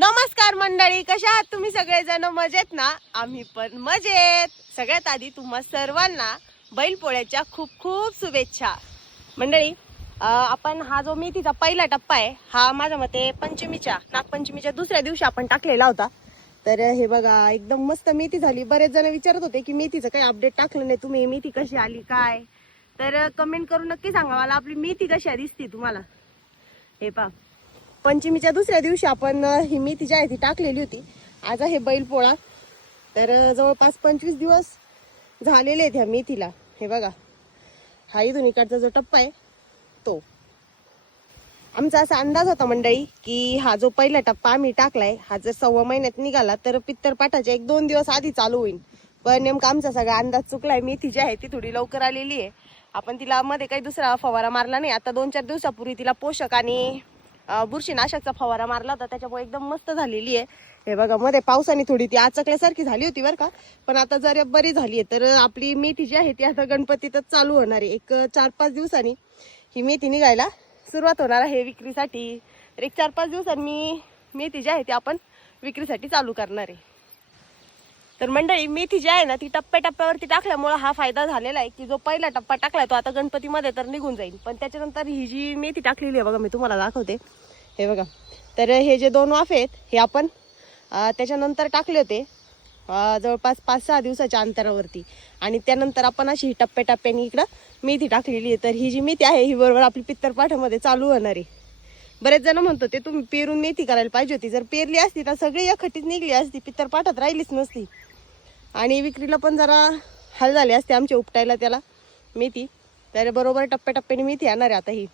नमस्कार मंडळी, कशा आहात तुम्ही सगळेजण? मजेत ना? आम्ही पण मजेत. सगळ्यात आधी तुम्हा सर्वांना बैलपोळ्याच्या खूप खूप शुभेच्छा. मंडळी, आपण हा जो मेथीचा पहिला टप्पा आहे हा माझ्या मते नागपंचमीच्या दुसऱ्या दिवशी आपण टाकलेला होता. तर हे बघा, एकदम मस्त मेथी झाली. बरेच जण विचारत होते की मेथीचं काही अपडेट टाकलं नाही तुम्ही, मेथी कशी आली काय. तर कमेंट करून नक्की सांगा मला आपली मेथी कशी दिसते तुम्हाला. हे पहा, पंचमीच्या दुसऱ्या दिवशी आपण ही मेथी जी आहे ती टाकलेली होती. आज आहे बैलपोळा, तर जवळपास 25 दिवस झालेले आहेत ह्या मेथीला. हे बघा, हा इथून इकडचा जो टप्पा आहे तो आमचा असा अंदाज होता मंडळी की हा जो पहिला टप्पा आम्ही टाकलाय हा जर 1.25 महिन्यात निघाला तर पित्तरपाठाच्या 1-2 दिवस आधी चालू होईल. पण नेमका आमचा सगळा अंदाज चुकलाय. मेथी जी आहे ती थोडी लवकर आलेली आहे. आपण तिला मध्ये काही दुसरा फवारा मारला नाही. आता 2-4 दिवसापूर्वी तिला पोषक आणि बुरशीनाशकचा फवारा मारला होता, त्याच्यामुळे एकदम मस्त झालेली आहे. हे बघा, मध्ये पावसाने थोडी ती आचकल्यासारखी झाली होती बरं का, पण आता जर बरी झाली आहे. तर आपली मेथी जी आहे ती आता गणपतीतच चालू होणार आहे. एक 4-5 दिवसांनी ही मेथी निघायला सुरुवात होणार आहे विक्रीसाठी. तर एक 4-5 दिवसांनी मेथी जी आहे ती आपण विक्रीसाठी चालू करणार आहे. तर मंडळी, मेथी जी आहे ना ती टप्प्याटप्प्यावरती टाकल्यामुळे हा फायदा झालेला आहे की जो पहिला टप्पा टाकलाय तो आता गणपतीमध्ये तर निघून जाईल. पण त्याच्यानंतर ही जी मेथी टाकलेली आहे बघा, मी तुम्हाला दाखवते. हे बघा, तर हे जे 2 वाफे आहेत हे आपण त्याच्यानंतर टाकले होते जवळपास 5-6 दिवसाच्या अंतरावरती. आणि त्यानंतर आपण अशी टप्प्याटप्प्याने इकडं मेथी टाकलेली आहे. तर ही जी मेथी आहे ही बरोबर आपली पित्तरपाठामध्ये चालू होणार आहे. बरेच जण म्हणतो ते तुम्ही पेरून मेथी करायला पाहिजे होती. जर पेरली असती तर सगळी एकखटीच निघली असती, पित्तरपाठात राहिलीच नसती. आणि विक्रीला पण जरा हाल झाले असते आमचे उपटायला त्याला मेथी. तर बरोबर टप्प्याटप्प्याने मेथी येणार आहे आता ही.